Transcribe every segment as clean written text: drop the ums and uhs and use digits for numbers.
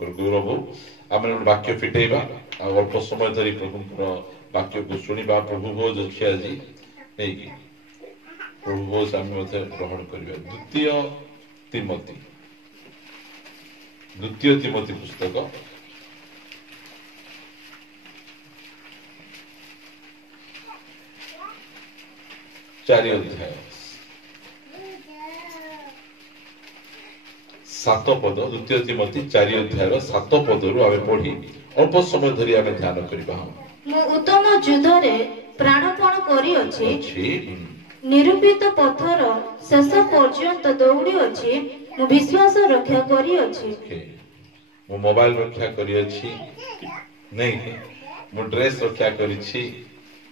गौरव आम वाक्य फिटेबा अल्प समय धरी प्रभु वाक्य को शुणा प्रभु भोज अच्छी आज नहीं प्रभु भोज आम ग्रहण करवा द्वितीय तिमोथी पुस्तक 4 अध्याय 7 पद द्वितीय तिमोथी 4 अध्याय 7 पदरु आमे पढ़ी अल्प समय धरी आमे ध्यान करिबा। मो उत्तम युद्ध रे प्राणपण करी अछि निरूपित पथर शेष पर्यंत दौड़ी अछि मो विश्वास रक्षा करी अछि मो मोबाइल रक्षा करी अछि नहीं मो ड्रेस रक्षा करी छी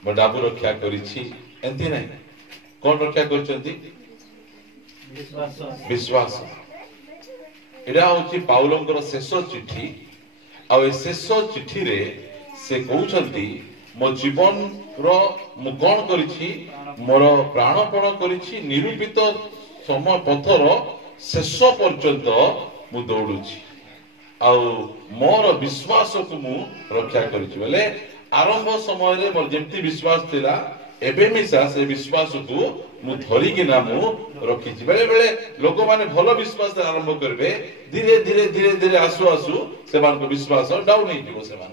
मो डाबू रक्षा करी छी एंती नहीं कौन रक्षा करछंती विश्वास एडा होची पाउलंकर शेष चिट्ठी आ ए शेष चिट्ठी रे से कहउछंती मो जीवन रो मु कोन करिछि मोर प्राणपण करिछि निरूपित समय पथर शेष पर्यंत मु दौड़ुछि आ मोर विश्वास को मु रक्षा करिछि बोले आरंभ समय रे मोर जेमती विश्वास थिला एबे मिसा से विश्वास को मु धरी किना मु रखिछि बेले बेले लोक माने भलो विश्वास आरंभ करबे धीरे धीरे धीरे धीरे आसु आसु सेमान को विश्वास डाउन हे दिबो सेमान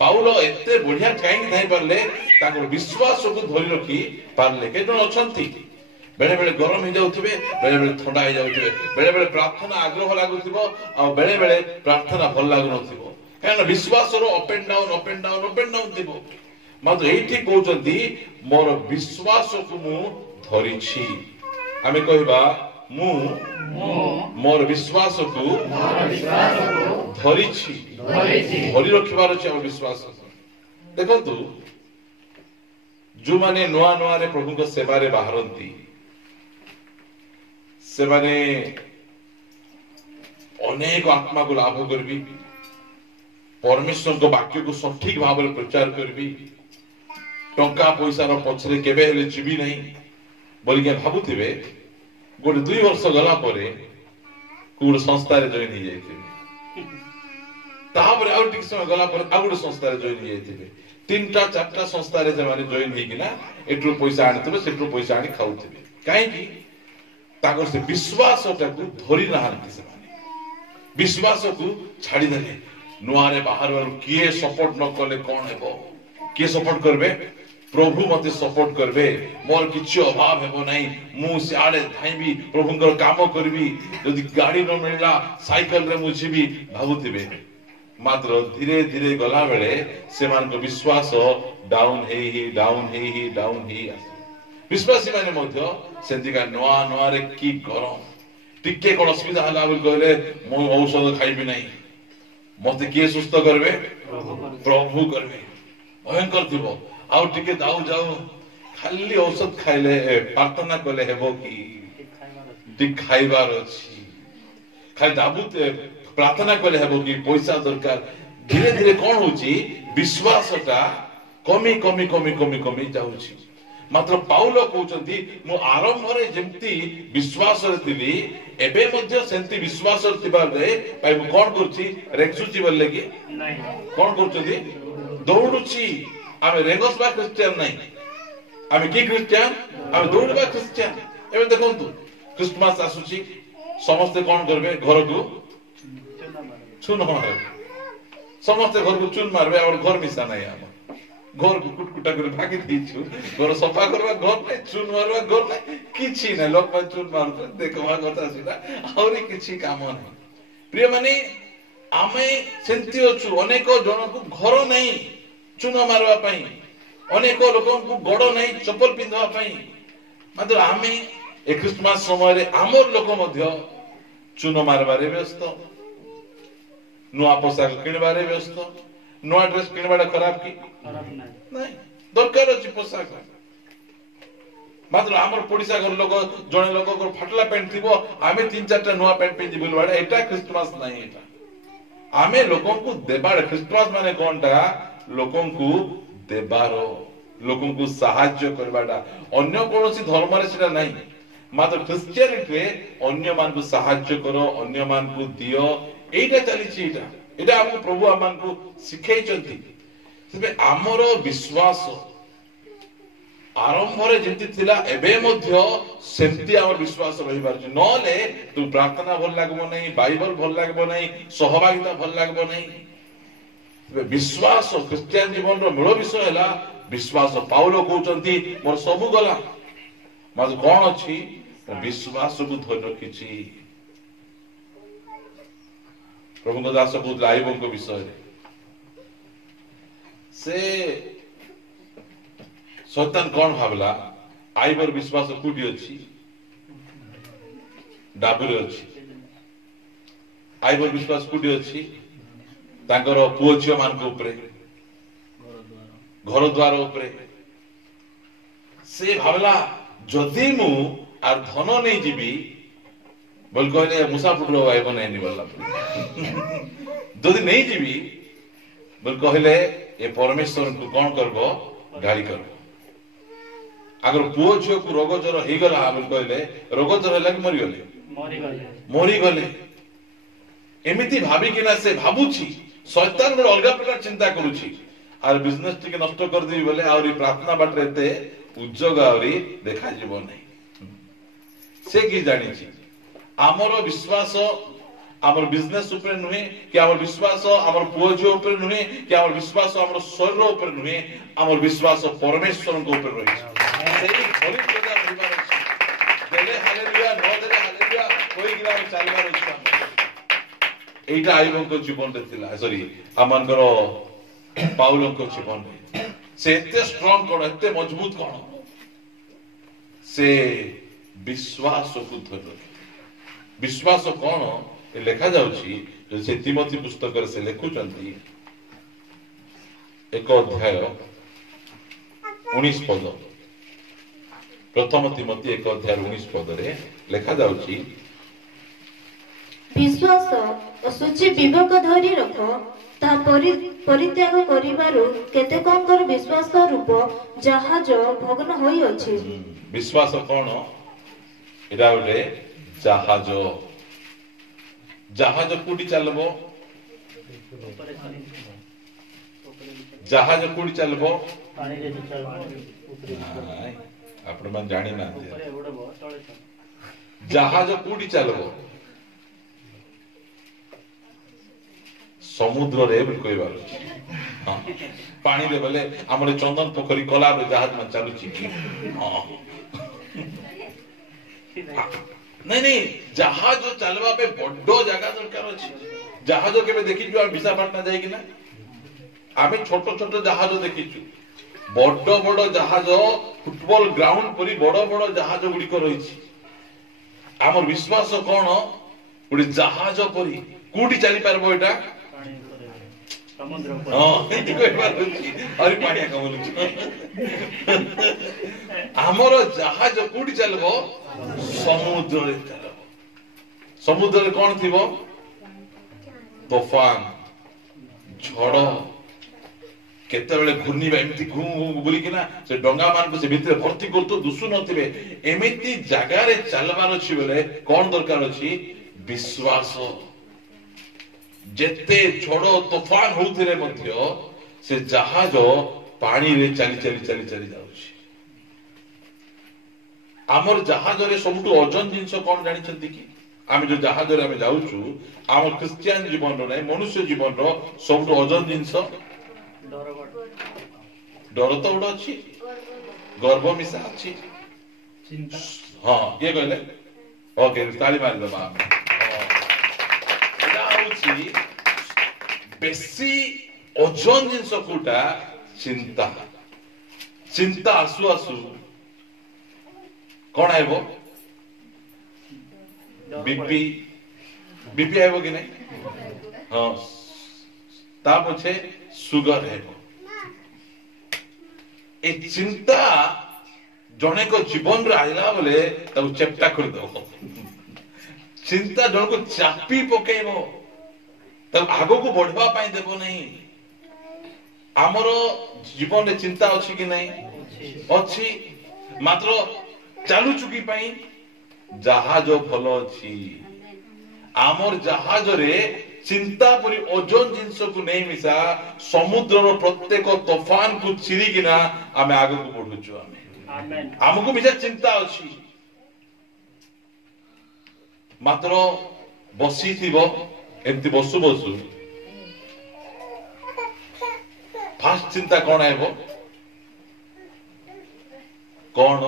पाउल एते बढ़िया काई थाई परले ताको विश्वास को धरि रखी पारले के जण अछंती बेले बेले गरम हो जाउथिबे बेले बेले ठंडा हो जाउथिबे बेले बेले प्रार्थना आग्रह लागुथिबो आ बेले बेले प्रार्थना भल लागु नथिबो कारण विश्वास रो अप एंड डाउन थिबो मात्र एठी कहउचंती मोर विश्वास को मु धरिछि आमे कहबा मु मोर विश्वास को धरिछि धरि रखिबार अछि हमर विश्वास देखंतु जो माने नुआ नुआ रे प्रभु को सेवा रे बाहरंती से माने अनेक आत्मा को लाभ करबी परमेश्वर को वाक्य को सठिक भाव में प्रचार करबी टंका पैसा रो पछरे केबे हेले जीवी नहीं बोली के भाबुथिबे गोटे 2 वर्ष गला परे कोड संस्था रे जॉइन हो जाइथिबे तापर आउ टिक समय गला पर आउ गोटे संस्था रे जॉइन हो जाइथिबे 3टा 4टा संस्था रे जमाने जॉइन ही किना एटू पैसा आनिथिबे सेटू पैसा आनी खाउथिबे काहे की ताकर से विश्वास टाकू धरि नाहंती से विश्वास को छाड़ी देले नुआ रे बाहर वाल किए सपोर्ट न करले कोन हेबो किए सपोर्ट करबे प्रभु मते सपोर्ट करबे मोर किछि अभाव हेबो नाही मु सियाडे धाइबी प्रभुंकर काम करबी यदि गाड़ी न मिलला साइकिल रे मुछिबी भाबुथिबे मात्र धीरे धीरे गला बेले सेमान को विश्वास डाउन हे विश्वासी माने मध्य सेंतिका नुआ नुआ रे की गरम टिके कोन असुविधा हला बोल कहले मु औषध खाइबी नाही मते के सुस्त करबे प्रभु करबे भयंकर थिबो आउ टिके जाऊ खाली औषध खाइले प्रार्थना करले हेबो की टिक खाइबार अछि खाइ दाबुत प्रार्थना करले हेबो की पैसा दरकार धीरे धीरे कोन होची विश्वासटा कमी जाउची मात्र पाउल कहउचंती मु आरंभ रे जेमती विश्वास रे थिली एबे मध्ये सेंती विश्वास रे थिबा रे पाइ मु कोन करछि रेक्सुची बोलले की नाही कोन करछथि दौड़ुची आमे रेगसबा क्रिश्चियन नाही आमे की क्रिश्चियन आमे दौड़बा क्रिश्चियन एबे देखंतु क्रिसमस आसुची समस्त कोन करबे घर को चून मारबे समस्त घर को चून मारबे और घर मिसा नाही हम घर को कुटकुटा कर भागी दीछु घर सफा करबा घर नै चून मारबा घर नै किछि नै लोक में चून मारत देखबा कथा सिना औरी किछि काम नै प्रिय माने आमे सेंती अछु अनेक जन को घर नै चून मारबा पई अनेक लोकन को गड़ नै चप्पल पिंधवा पई मात्र आमे ए क्रिसमस समय रे आमर लोक मध्य चून मारबारे व्यस्त नुआ पोशाक किणबारे व्यस्त नुआ ड्रेस किणबाडा खराब की नहीं दरकार अछि पोशाक मात्र हमर पड़िसा घर लोक जणे लोक को फाटला पैंट थिबो आमे 3-4टा नुआ पैंट पिंधि बुलवाडा एटा क्रिसमस नहीं एटा आमे लोकन को देबार क्रिसमस माने कोनटा लोकन को देबारो लोकन को सहाय्य करबाडा अन्य कोनोसी धर्म रे सेटा नहीं मात्र क्रिश्चियनिटी रे अन्य मान को सहाय्य करो अन्य मान को दियो এইটা ଚାଲିଛି ଏଇଟା ଆମକୁ ପ୍ରଭୁ ଆମକୁ ଶିଖେଇଛନ୍ତି। ସେଥିପାଇଁ ଆମର ବିଶ୍ୱାସ ଆରମ୍ଭରେ ଯେମିତି ଥିଲା ଏବେ ମଧ୍ୟ ସେମିତି ଆମର ବିଶ୍ୱାସ ରହିପାରୁଛି। ନହେଲେ ତୁ ପ୍ରାର୍ଥନା ଭଲ ଲାଗିବ ନାହିଁ, ବାଇବଲ ଭଲ ଲାଗିବ ନାହିଁ, ସହଭାଗିତା ଭଲ ଲାଗିବ ନାହିଁ। ବିଶ୍ୱାସ ଖ୍ରୀଷ୍ଟିଆନ ଜୀବନର ମୂଳ ବିଷୟ ହେଲା ବିଶ୍ୱାସ। ପାଉଲ କହୁଛନ୍ତି ମୋର ସବୁ ଗଲା, ମାତ୍ର କଣ ଅଛି? ବିଶ୍ୱାସକୁ ଧରି ରଖିଛି। ପ୍ରଭୁଙ୍କ ଦାସ କହୁଥିଲେ ଆଇବଙ୍କ ବିଷୟରେ, ସେ ଶୈତାନ କଣ ଭାବିଲା? ଆଇବର ବିଶ୍ୱାସ କୋଉଠି ଅଛି? ଡାବୁରେ ଅଛି। ଆଇବର ବିଶ୍ୱାସ କୋଉଠି ଅଛି? ତାଙ୍କର ପୁଅ ଝିଅ ମାନଙ୍କ ଉପରେ, ଘର ଦ୍ୱାର ଉପରେ। ସେ ଭାବିଲା ଯଦି ମୁଁ আর ধন নেই ଯିବି বল কইলে মুসাফির আইব নাই বললা যদি নেই ଯିବି বল কইলে এ পরমেশ্বর কো কোন করব? গালি করব। अगर पुओ झियो को रोग जर हो गला बोल कहले रोग जर होला कि मरी गले एमिति भाबी कि ना से भाबुची शैतान बड़ अलग प्रकार चिंता करूची आर बिजनेस टिके नष्ट कर दी बोले आउरी प्रार्थना बाटरे ते उज्जोग आउरी देखा जीव नहीं से की जानी छी हमरो विश्वास हमर बिजनेस ऊपर नुहे कि हमर विश्वास हमर पुओ झियो ऊपर नुहे कि हमर विश्वास हमर शरीर ऊपर नुहे हमर विश्वास परमेश्वर को ऊपर रही सेही भली जगह परिवार अछि देले हालेलुया न देले हालेलुया कोई गिला चालबार इच्छा एटा आइबंको जीवन रे थिला सॉरी हमनकर पाउलंको जीवन रे से एते स्ट्रांग कोन एते मजबूत कोन से विश्वास को धर विश्वास कोन ए लेखा जाउची से तिमोथी पुस्तक रे से लेखुचंती एक अध्याय 19 पद प्रथम तिमोथी एक अध्याय 19 पद रे लेखा जाउची विश्वास असुचि विवेक धरि रख ता परित्याग करिबारु केते कोनकर विश्वास रूप जहाज भग्न होई अछि विश्वास कोन एटा उठे जहाज जहाज कोडी चलबो जहाज कोडी चलबो पानी रे चलबो आपण मन जानि ना जहाज कोडी चलबो समुद्र रे भी कोई बात हां पानी रे बोले हमरे चंदन पोखरी कला रे जहाज में चालू छी हां नहीं नहीं जहाज चलवा पे बड्डो जगह दरकार अछि जहाज केबे देखि जो विशाखापट्टनम जाई कि ना आमे छोट छोट जहाज देखि छु बड्डो बड्डो जहाज फुटबॉल ग्राउंड परी बडो बडो जहाज गुडी को रही छी हमर विश्वास कोन उडी जहाज परी कोडी चली परबो एटा समुद्र पर हां एति कोइ बात अछि अरे पानिया कमल हमर जहाज कोडी चलबो समुद्र रे चलबो समुद्र रे कोन थिबो तूफान झड़ केते बेले घुर्नीबा एमिति घु बोली कि ना से डंगा मान को से भितर भर्ती करतो दुसु नथिबे एमिति जगह रे चलबार अछि बेले कोन दरकार अछि विश्वास जेते झड़ तूफान होउथिरे मध्य से जहाज पानी रे चली चली चली चली जाउछि आमर जहाज रे सबटु ओजन जिंस कोन जानि छथि कि आमे जो जहाज रे आमे जाउछु आमर क्रिश्चियन जीवन रो नै मनुष्य जीवन रो सबटु ओजन जिंस डर तो उड़ अच्छी गर्व मिशा अच्छी हाँ ये कहले ओके ताली मार दबा एटा होची बेसी ओजन जिंस कोटा चिंता चिंता आसु आसु कोन आइबो बीपी बीपी आइबो कि नहीं हाँ ता पछे सुगर है ए चिंता जने को जीवन रे आइला बोले तब चेप्टा कर दो चिंता जन को चापी पकेइबो तब आगो को बढ़वा पाई देबो नहीं हमरो जीवन रे चिंता अछि कि नहीं अछि मात्र चालू चुकी पाई जहाज भलो अछि हमर जहाज रे चिंता परी ओजन जिनस को नहीं मिसा समुद्र प्रत्येक तोफान को चिरिकिना आमे आगे को बढ़ुछु आमे हमको मिसा चिंता अछि मात्र बसी थिबो एमती बसु बसु फास्ट चिंता कौन है कौन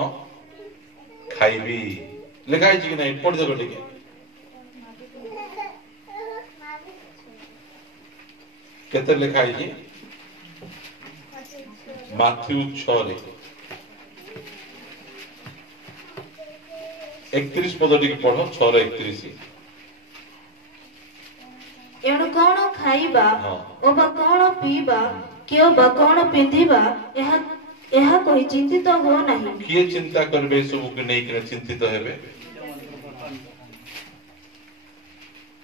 खाइबी लिखाई कि नहीं पढ़ देखो ठीक है केते लिखाई जी माथ्यू 6 रे 31 पद टिके पढ़ो 6 रे 31 एणु कौन खाइबा ओबा कौन पीबा क्यों बा कौन पिंधिबा यह कोई चिंतित हो नहीं किए चिंता करबे सब के नहीं करे चिंतित हेबे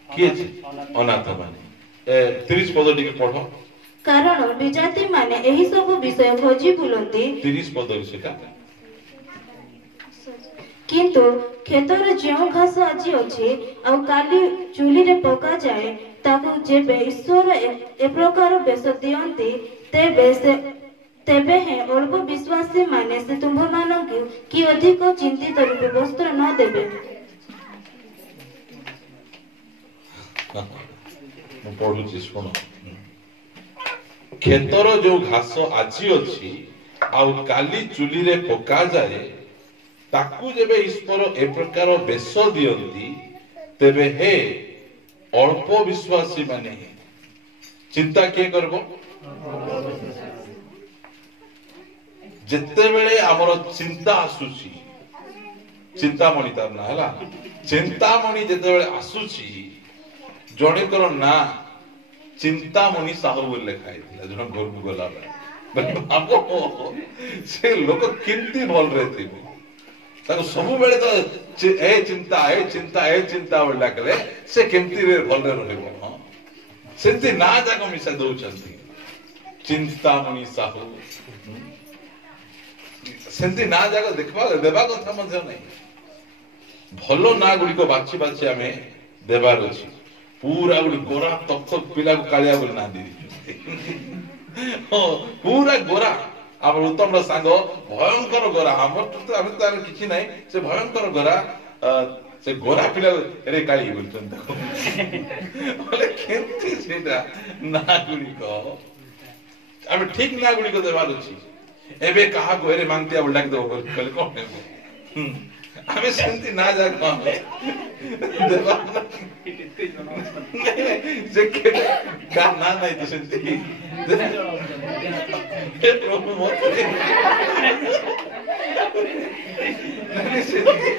किए अनाथ माने 30 पद टिके पढ़ो कारण विजाति माने एही सब विषय खोजी बुलंती 30 पद सेटा किंतु खेतर जो घास आज अछि आ काली चूली रे पका जाए ताकू जेबे ईश्वर ए प्रकार बेस दियंती तेबे है अल्प विश्वासी माने से तुम मानक कि अधिक चिंतित रूपे वस्त्र न देबे मैं पढ़ुची सुनो खेतर जो घास आजी अछि आउ काली चूली रे पका जाए ताकू जेबे ईश्वर ए प्रकार बेस दियंती तेबे हे अल्प विश्वासी माने चिंता के करबो जत्ते बेले हमर चिंता आसुची चिंतामणि तार ना हला चिंतामणि जत्ते बेले आसुची जणे कर ना चिंतामणि साहू बोल लिखा है जण घर को गला बाबो से लोक किंती भल रहते ताको सब बेले तो ए चिंता बोल लागले से केमती रे भल रे रहबो सेंती ना जाको मिसा दउचंती चिंतामणि साहू सेंती ना जाको देखबा देबा कथा मध्य नहीं भलो ना गुडी को बाछि बाछि आमे देबार अछि पूरा गुडी गोरा तक पिला को कालिया बोल ना दी हो पूरा गोरा आम उत्तम रो सांग भयंकर गोरा हमर तो आमे तार किछि नाही से भयंकर गोरा से गोरा पिला रे काली बोलचन बोले केंती सेटा ना गुडी को आमे ठीक ना गुडी को देबार अछि एबे कहा गोरे मांगतिया बोल डाक दो कल कोन है हमें शांति ना जा हमें जे के का ना नहीं तो शांति ये प्रभु मत नहीं शांति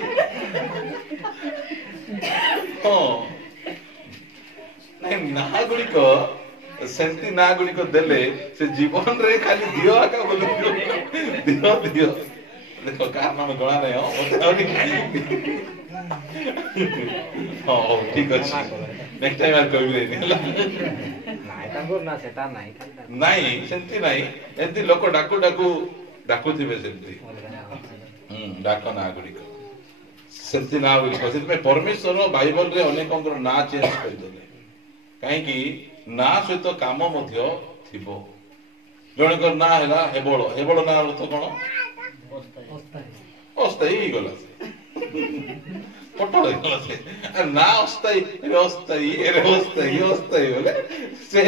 हां नहीं ना गुडी को शांति ना गुडी को देले से जीवन रे खाली दियो आका बोल दियो देखो कार नाम गणा नहीं हो हां ठीक अछि नेक्स्ट टाइम आ कहबी नहीं नाही तांगो ना सेटा नाही नहीं सेंती नहीं एंती लोक डाकू थिबे सेंती डाको ना गुडी को सेंती ना गुडी को सेंती में परमेश्वर बाइबल रे अनेकंकर ना चेंज कर देले काहे कि ना सहित काम मध्य थिबो जणकर ना हैला हेबळ ना अर्थ कोन अस्थायी गला पटो गला से ना अस्थायी बोले से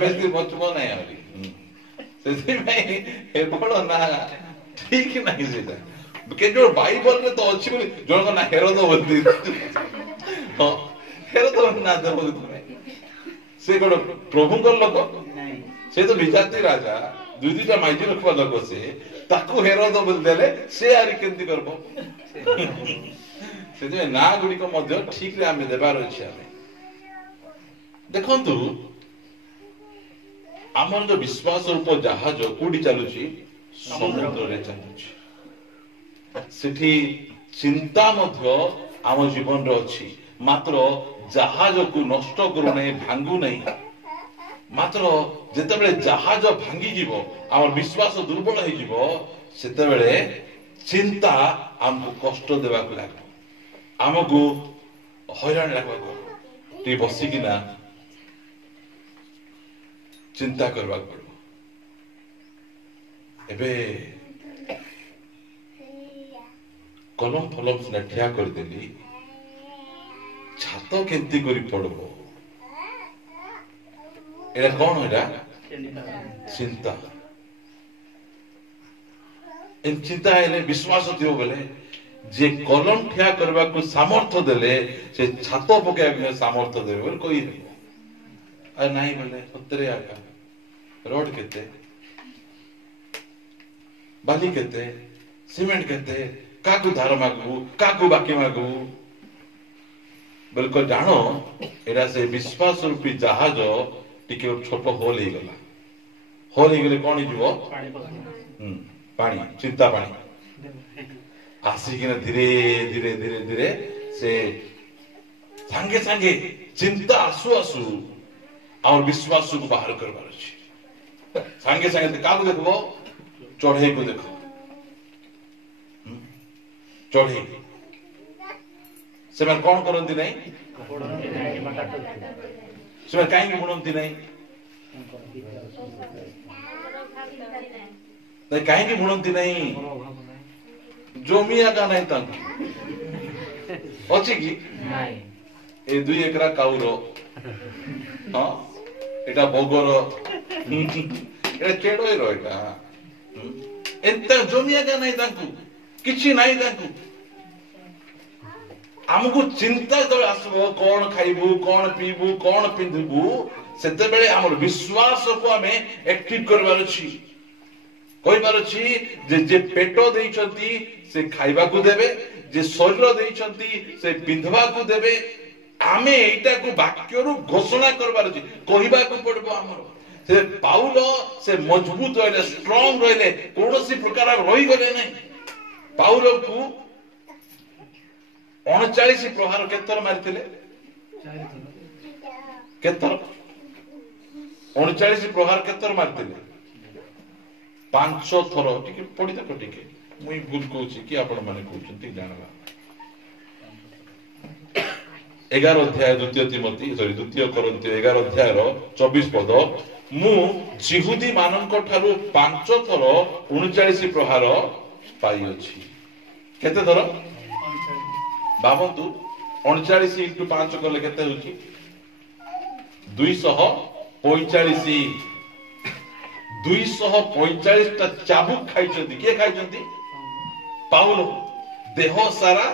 बेसी बचबो नहीं आली से में हेबळ ना ठीक नहीं सेटा के जो बाइबल रे तो अछि बोली जणकर ना हेरोद बोलती हां हेरोद ना दे बोलती से कोन प्रभुंकर लोक से तो विजाति राजा दुई दुईटा माइजी रखवा लोक से ताको हेरोद बोल देले से आरी केंती करबो से जे ना गुडी को मध्य ठीक रे आमे देबार अछि आमे देखंतु हमर जो विश्वास रूप जहाज कोडी चालुची समुद्र रे चालुची सेठी चिंता मध्य आम जीवन रे अछि मात्र जहाज को नष्ट करू नहीं भांगू नहीं मात्र जेतेबेले जहाज भांगी जीवो आम विश्वास दुर्बल हो जीवो सेतेबेले चिंता हमको कष्ट देबा को लागो हमको हैरान लागबा को टी बसिकिना चिंता करवा पड़ो एबे कलम फलम सिना ठिया कर देली छात केंती करी पड़बो एरा कौन एरा चिंता इन चिंता हेले विश्वास दियो बोले जे कलम ठिया करबा को सामर्थ्य देले से छात पके सामर्थ्य देबे बोले कोई नहीं आ नहीं बोले उतरे आका रोड केते बाली केते सीमेंट केते काकू धार मागू काकू बाकी मागू बिल्कुल जानो एरा से विश्वास रूपी जहाज टिके छोट होल ही गला होल ही गले कोन जीवो पानी चिंता पानी आसिकिना धीरे धीरे धीरे धीरे से सांगे सांगे चिंता आसु आसु और विश्वास को बाहर करबार अछि सांगे सांगे काको देखबो चढ़े को देखो चढ़े से मैं कौन करंती नहीं से मैं काहे बुणंती नहीं नहीं काहे बुणंती नहीं जमिया का नहीं तंक अछि की नहीं ए 2 एकरा काउरो हां एटा बगर एटा केडो रो एटा एंता जमिया का नहीं तंक किछि नहीं तंक हमको चिंता जो आसबो कौन खाइबू कौन पीबू कौन पिंधबू सेते बेले हमर विश्वास को हमें एक्टिव करबार छी कहिबार छी जे पेटो देइछंती से खाइबा को देबे जे शरीर देइछंती से पिंधबा को देबे आमे एटा को वाक्य रु घोषणा करबार छी कहिबा को पड़बो हमर से पाउलो से मजबूत होइले स्ट्रांग रहले कोनोसी प्रकार रहि गले नै पाउलो को 39 प्रहार केतर मारथिले केतर 39 प्रहार केतर मारथिले 500 थरो टिके पढि देखो टिके मुई भूल कहूची कि आपण माने कहउछंती जानबा 11 अध्याय द्वितीय तिमोथी द्वितीय कोरिन्थीय 11 अध्याय रो 24 पद मु जिहुदी माननक ठारू 5 थरो 39 प्रहार पाई अछि केते थरो बाबंतु 39 * 5 कले केते होची 245 245 टा चाबुक खाइचंती के खाइचंती पाउलो देह सारा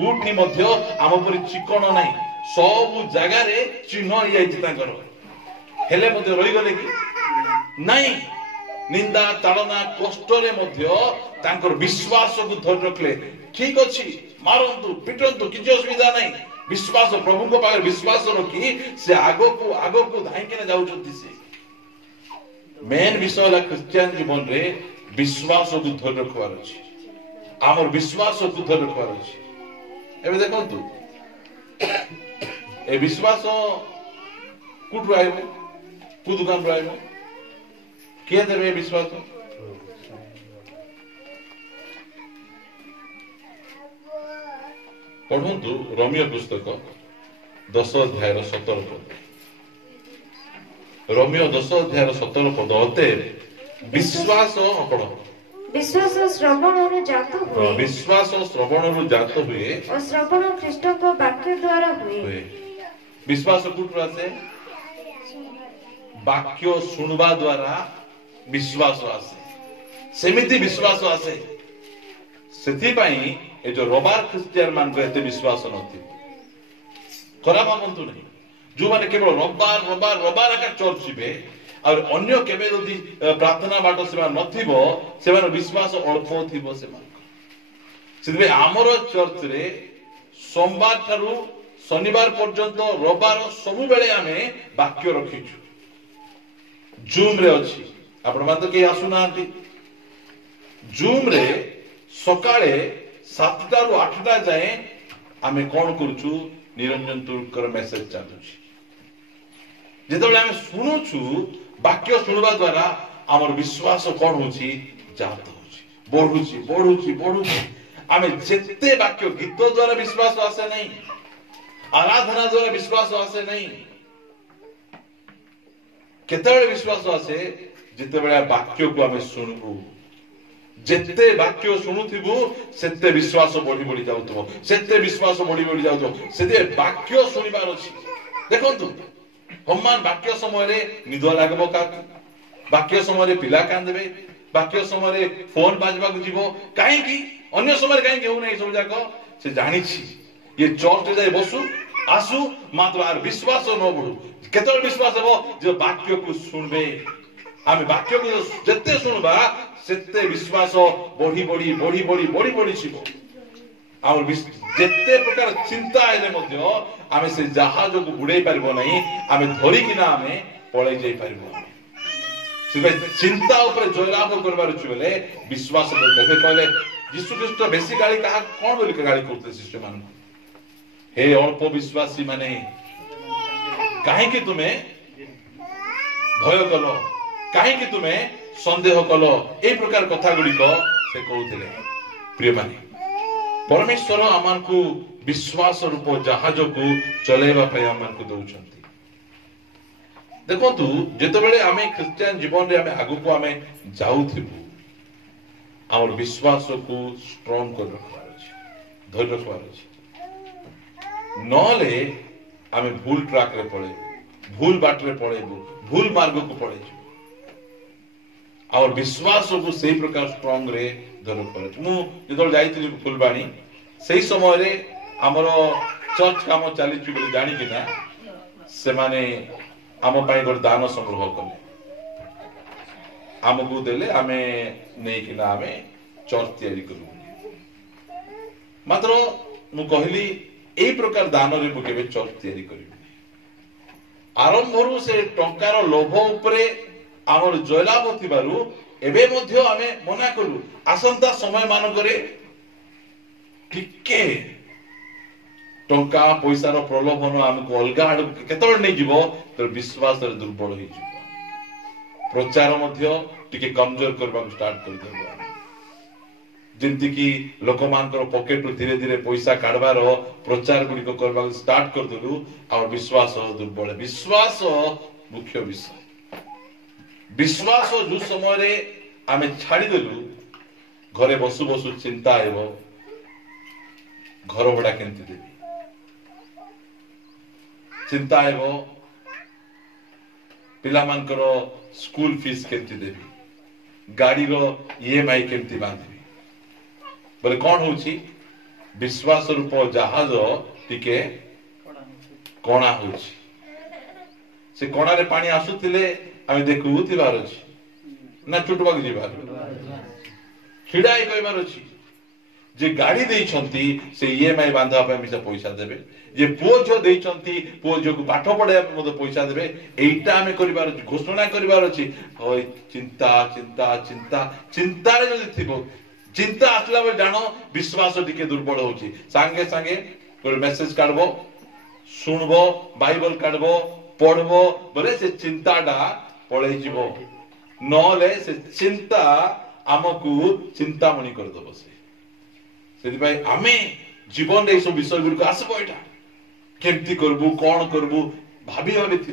कोठी मध्य आम परि चिकन नाही सब जगह रे चिन्ह होई जाईची तांकर हेले मध्य रहि गले कि नाही निंदा ताड़ना कष्ट रे मध्य तांकर विश्वास को धर रखले ठीक अछि मारंतु पिटंतु किछि असुविधा नाही विश्वास प्रभु को पाकर विश्वास रखी से आगो को धाई के जाउछंती से मेन विषय ला क्रिश्चियन जीवन रे विश्वास को धर रखवार अछि हमर विश्वास को धर रखवार अछि एबे देखंतु ए विश्वास कुठ आइबो कु दुकान रे आइबो के देबे विश्वास पढ़ंतु रोमियो पुस्तक 10 अध्याय 17 पद रोमियो 10 अध्याय 17 पद अते विश्वास पढ़ो विश्वास श्रवणरु जात हुए विश्वास श्रवणरु जात हुए और श्रवण ख्रीष्ट को वाक्य द्वारा हुए विश्वास कुठ आसे वाक्य सुनवा द्वारा विश्वास आसे सेमिति विश्वास आसे सेति पई ए जो रबार क्रिश्चियन मान को एते विश्वास नथि खराब मानतु नहीं जो माने केवल रबार का चर्च जिबे और अन्य केबे यदि प्रार्थना बाट सेवा नथिबो सेमान विश्वास अल्प थिबो सेमान सिबे हमर चर्च रे सोमवार थारु शनिवार पर्यंत रबार सब बेले हमें वाक्य रखिछु जूम रे अछि आपण मान तो के आसु नांती जूम रे सकाळे 7टा रु 8टा जाए आमे कोन करछु निरंजन तुर्कर मेसेज चालुछि जेतबेले आमे सुनुछु वाक्य सुनवा द्वारा हमर विश्वास कोन होछि जात होछि बढ़ुछि आमे जेते वाक्य गीत द्वारा विश्वास आसे नहीं आराधना द्वारा विश्वास आसे नहीं केतेबेले विश्वास आसे जितेबेले वाक्य को आमे सुनबू जेते वाक्य शुणुथिबु सेते विश्वास बढ़ी बढ़ी जाउथबो सेते विश्वास बढ़ी बढ़ी जाउथबो सेते वाक्य सुनिबार अछि देखंतु हमान वाक्य समय रे निद लागबो का वाक्य समय रे पिला कांदबे वाक्य समय रे फोन बाजबा को जीवो काहे की अन्य समय काहे केहू नै सब जाको से जानि छी ये चर्च रे जाय बसु आसु मात्र आर विश्वास न बढ़ू केतल विश्वास हेबो जे वाक्य को सुनबे आमे वाक्य को जत्ते सुनबा सेते विश्वास बढ़ी बढ़ी बढ़ी बढ़ी बढ़ी बढ़ी छिबो आम जेते प्रकार चिंता आइले मध्य आमे से जहाज को बुड़ाई पारिबो नहीं आमे धरी किना आमे पळै जाई पारिबो से चिंता ऊपर जयलाभ करबार छु बेले विश्वास देखे कहले यीशु ख्रीष्ट बेसी गाली कहा कोन बोली गाली करते शिष्य मान हे अल्प विश्वासी माने काहे कि तुमे भय कलो काहे कि तुमे संदेह कलो ए प्रकार कथा गुडी को से कहउथिले प्रिय माने परमेश्वर आमान को विश्वास रूप जहाज को चलेबा पय आमान को दउछंती देखंतु जेतेबेले आमे क्रिश्चियन जीवन रे आमे आगु को आमे जाउथिबु आवर विश्वास को स्ट्रांग कर रखबार अछि धैर्य रखबार अछि नले आमे भूल ट्रैक रे पळेबु भूल बाट रे पळेबु भूल मार्ग को पळेबु और विश्वास को सही प्रकार स्ट्रांग रे धर कर मु जेतोल जाईतिली फुलबाणी सही समय रे हमर चर्च काम चली छु बोली जानि कि ना से माने आम पाई गोटे दान संग्रह कले आमको देले आमे नै कि ना आमे चर्च तयारी करू मात्र मु कहली एई प्रकार दान रे मु केबे चर्च तयारी करिबि आरंभरू से टंकार लोभ उपरे आमर जयलाभ थिबारु एबे मध्य आमे मना करू आसंता समय मान करे टिके टंका पैसा रो प्रलोभन हमको अलगा आड़ केतबे नै जीवो तो विश्वास रे दुर्बल होई जीवो प्रचार मध्य टिके कमजोर करबा स्टार्ट कर देबो जेंति की लोकमान को पॉकेट धीरे धीरे पैसा काढबार प्रचार गुडी को करबा स्टार्ट कर देलु और विश्वास दुर्बल विश्वास मुख्य विषय विश्वास जो समय रे आमे छाड़ी देलु घरे बसु बसु चिंता हेबो घर भड़ा केंति देबी चिंता हेबो पिला मानकर स्कूल फीस केंति देबी गाड़ी रो ईएमआई केंति बांधबी बोले कौन होची विश्वास रूप जहाज टिके कोणा होची से कोणा रे पानी आसुतिले आमे देखु थिबार अछि ना चुटबाक जीवार खिडाई कहबार अछि जे गाड़ी देइछंती से ईएमआई बांधा पे मिसा पैसा देबे जे पुओ जो देइछंती पुओ जो को पाठ पढे पे मते पैसा देबे एइटा हमें करिवार घोषणा करिवार अछि ओय चिंता चिंता चिंता चिंता रे जदी थिबो चिंता आसला बे जानो विश्वास टिके दुर्बल होची संगे संगे कोई मेसेज काढबो सुनबो बाइबल काढबो पढबो बरे से चिंताडा पळै जीवो नले से चिंता हमकु चिंतामणि कर दबो से भाई आमे जीवन रे सब विषय गुड को आसबो एटा केमती करबू कोन करबू भाबी भाबी थि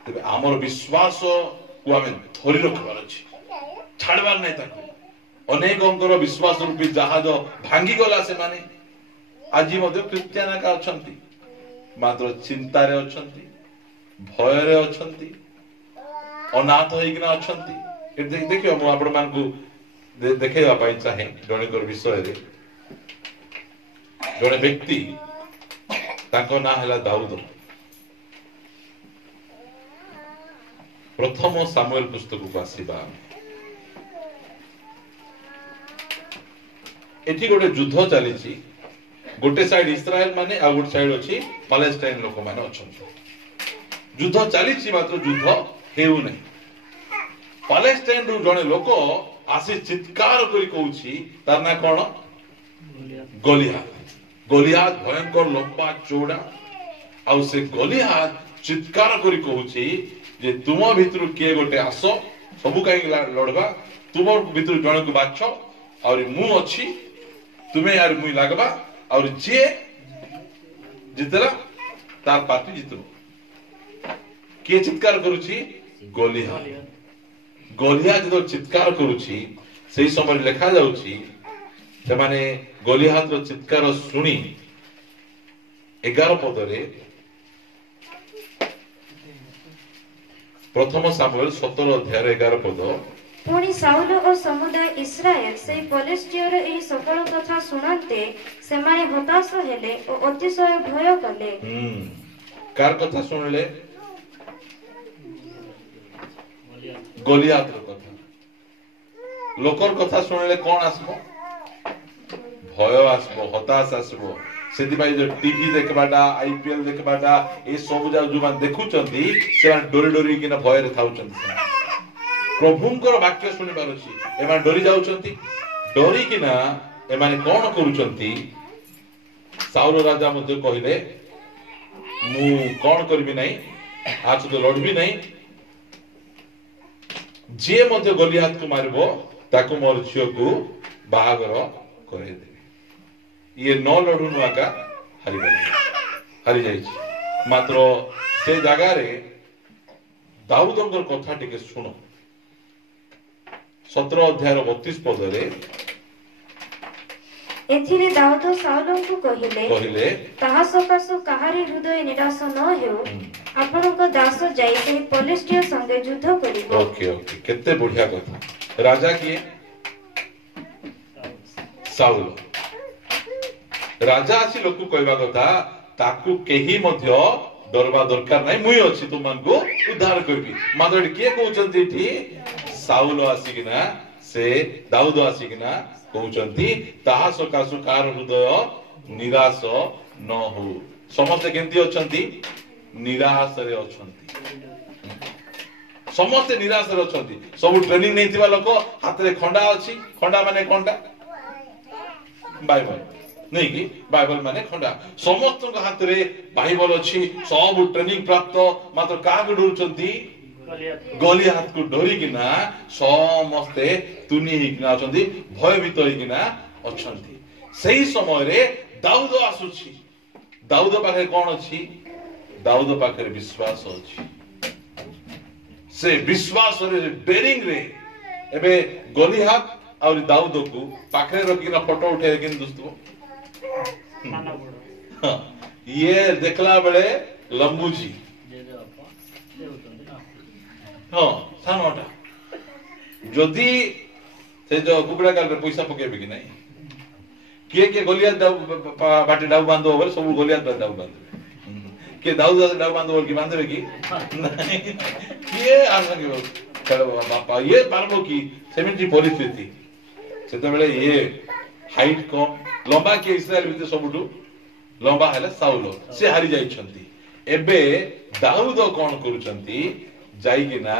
तबे हमर विश्वास को आमे धरि रखबार अछि छाड़बार नै ताको अनेक अंकर विश्वास रूपी जहाज भांगी गला से माने आज मध्य क्रिश्चियन का अछंती मात्र चिंता रे अछंती भय रे अछंती अनाथ होइकना अछंती ए देखियो मु आपण मान को देखेबा पाई चाहे जने कर विषय रे जने व्यक्ति ताको ना हला दाऊद प्रथम सामुएल पुस्तक को आसीबा एठी गोटे युद्ध चली छी गोटे साइड इस्राएल माने आ गोटे साइड अछि पैलेस्टाइन लोक माने अछंती युद्ध चली छी मात्र युद्ध हेउ नै पैलेस्टाइन रु जने लोक आसी चित्कार करी कहूची तार ना कोन गोलियात गोलियात भयंकर लंबा चौड़ा आ से गोलियात चित्कार करी कहूची जे तुम भितर के गोटे आसो सबु काई लड़बा तुम भितर जण को बाछ और मु अछि तुमे यार मुई लागबा और जे जितला तार पार्टी जितबो किए चित्कार करुछि गोलियात जो चित्कार करुछि सेही समय लेखा जाउछि से माने गोलियात रो चित्कार सुनी 11 पदरे प्रथम सामुएल 17 अध्याय 11 पद पुणी साउल और समुदाय इस्राएल से पलिस्टियर एही सकल कथा सुनते से माने हताश हेले और अतिशय भय कले। कार कथा सुनले गोलियात रो कथा लोकर कथा सुनले कौन आसबो भय आसबो हताश आसबो सेति भाई जो टीवी देखबाटा आईपीएल देखबाटा ए सब जो मान देखुचंती से डोरी डोरी किना भय रे थाउचंती प्रभुंकर वाक्य सुनि पारुछि एमा डोरी जाउचंती डोरी किना एमाने कोन करूचंती साउल राजा मध्ये कहिले मु कोन करबी नै आज तो लड़बी नै जे मध्ये गोलियात को मारबो ताको मोर झियो को बाहागर करे दे ये न लड़ू नुआका हारी जाइछि मात्र से जगह रे दाऊदंकर कथा टिके सुनो 17 अध्याय 32 पद रे एथिरे दाऊद साउल को कहिले ताहा सकासु कहारी हृदय निराश न हेउ आपनक दास जाई से पलिस्टियर संगे युद्ध करिबो। ओके ओके केते बढ़िया कथा राजा किए साउल राजा आसी लोक कहबा कथा ताकू केही मध्य डरबा दरकार नाही मुई अछि तुमनको उद्धार करबी मादर के कहउचंती एठी साउल आसीकिना से दाऊद आसीकिना कहउचंती ताहा सकासु कार हृदय निराश न हो समस्त केंती अछंती निराश रे अछंती समस्त निराश रे अछंती सब ट्रेनिंग नैतिबा लोक हाथ रे खंडा अछि खंडा माने कोनटा बाइबल नहीं कि बाइबल माने खंडा समस्त हाथ रे बाइबल अछि सब ट्रेनिंग प्राप्त मात्र काग डुरचंती गोलियात को डोरी किना समस्ते तुनी हिकना अछंती भयभीत हिकना अछंती सही समय रे दाऊद आसुछि दाऊद पाखे कोन अछि दाऊद पाखे विश्वास अछि से विश्वास रे डेरिंग रे एबे गोलियात और दाऊद को पाखे रखिना फोटो उठे किन दोस्तों ये देखला बेले लंबूजी हाँ सानोटा जदि से जो कुकड़ा काल रे पैसा पकेबे कि नहीं के गोलियात दाऊ बाटे दाऊ बांधो बोले सब गोलियात दाऊ बांधो के दाऊद दाऊ बांधो बोल कि बांधबे कि नहीं के आसा कि बापा ये पारबो कि सेमिटी परिस्थिति सेते बेले ये हाइट कम लंबा के इस्राएल भितर सबुठु लंबा हैला साउल से हारि जाई छंती एबे दाऊद कोन करूचंती जाई कि ना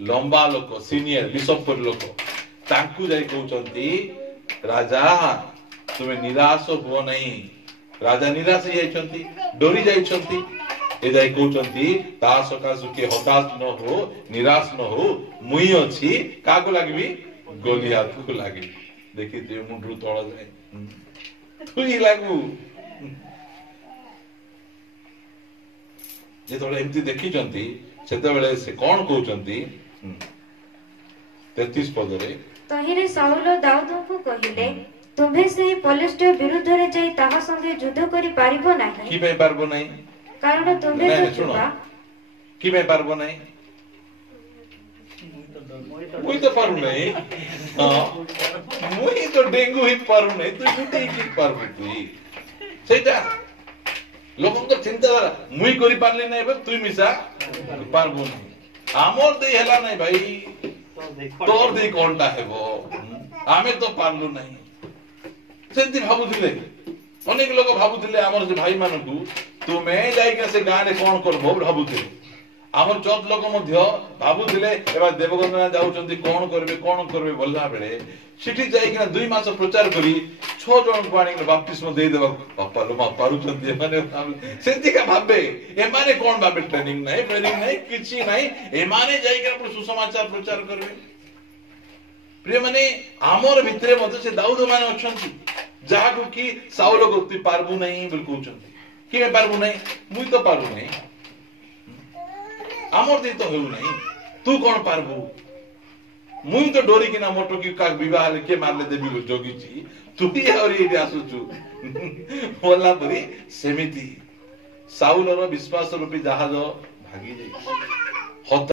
लंबा लोक सीनियर बिशप पर लोक तांकु जाई कहउचंती राजा तुम्हें निराश हो नहीं राजा निराश हो जाइछंती डोरी जाइछंती ए जाई कहउचंती ता सकासु के हताश न हो निराश न हो मुई अछि काको लागबी गोलियात को लागबी देखि ते मुंडरू तळ जाय तुई लागू जे तोले एमती देखि जंती सेते बेले से कोन कहउचंती 33 पद रे तहिरे साउल दाऊद को कहिले तुम्हे से पलिस्टियर विरुद्ध रे जाई ताहा संगे युद्ध करि पारिबो नाही कि बे पारबो नाही कारण तुम्हे तो चुका कि बे पारबो नाही मुई तो पारु नहीं हां मुई तो डेंगू ही पारु नहीं तू गुटी की पारबो तुई सेटा लोकन तो चिंताधारा मुई करि पारली नहीं बे तुई मिसा पारबो नहीं आमर दे हला नहीं भाई तोर दे कोनटा हेबो आमे तो पारलु नहीं सेंती भाबुथिले अनेक लोक भाबुथिले हमर जे भाई मानकू तुमे जाई के से गां रे कोन करबो भाबुथिले हमर चौथ लोक मध्य भाबुथिले एबा देवगंगा जाउचंती कोन करबे बोलला बेले सिटी जाई के 2 मास प्रचार करी 6 जन पानी के बपतिस्मा दे देबा पापा लो मा पारुचंती माने सेंती का भाबे ए माने कोन भाबे ट्रेनिंग नहीं किछि नहीं ए माने जाई के अपन सुसमाचार प्रचार करबे प्रिय माने आमर भितरे मते से दाऊद माने अछंती जहा को कि साउल को तु पारबु नहीं बिल्कुल कहउचंती कि मैं पारबु नहीं मुई तो पारबु नहीं आमर दे तो हेउ नहीं तू कौन पारबू मुई तो डोरी किना मोटो की का विवाह के मारले देबी जोगी छी तू ही और ये आसुचु बोला परी सेमिति साउलर विश्वास रूपी जहाज भागी जाई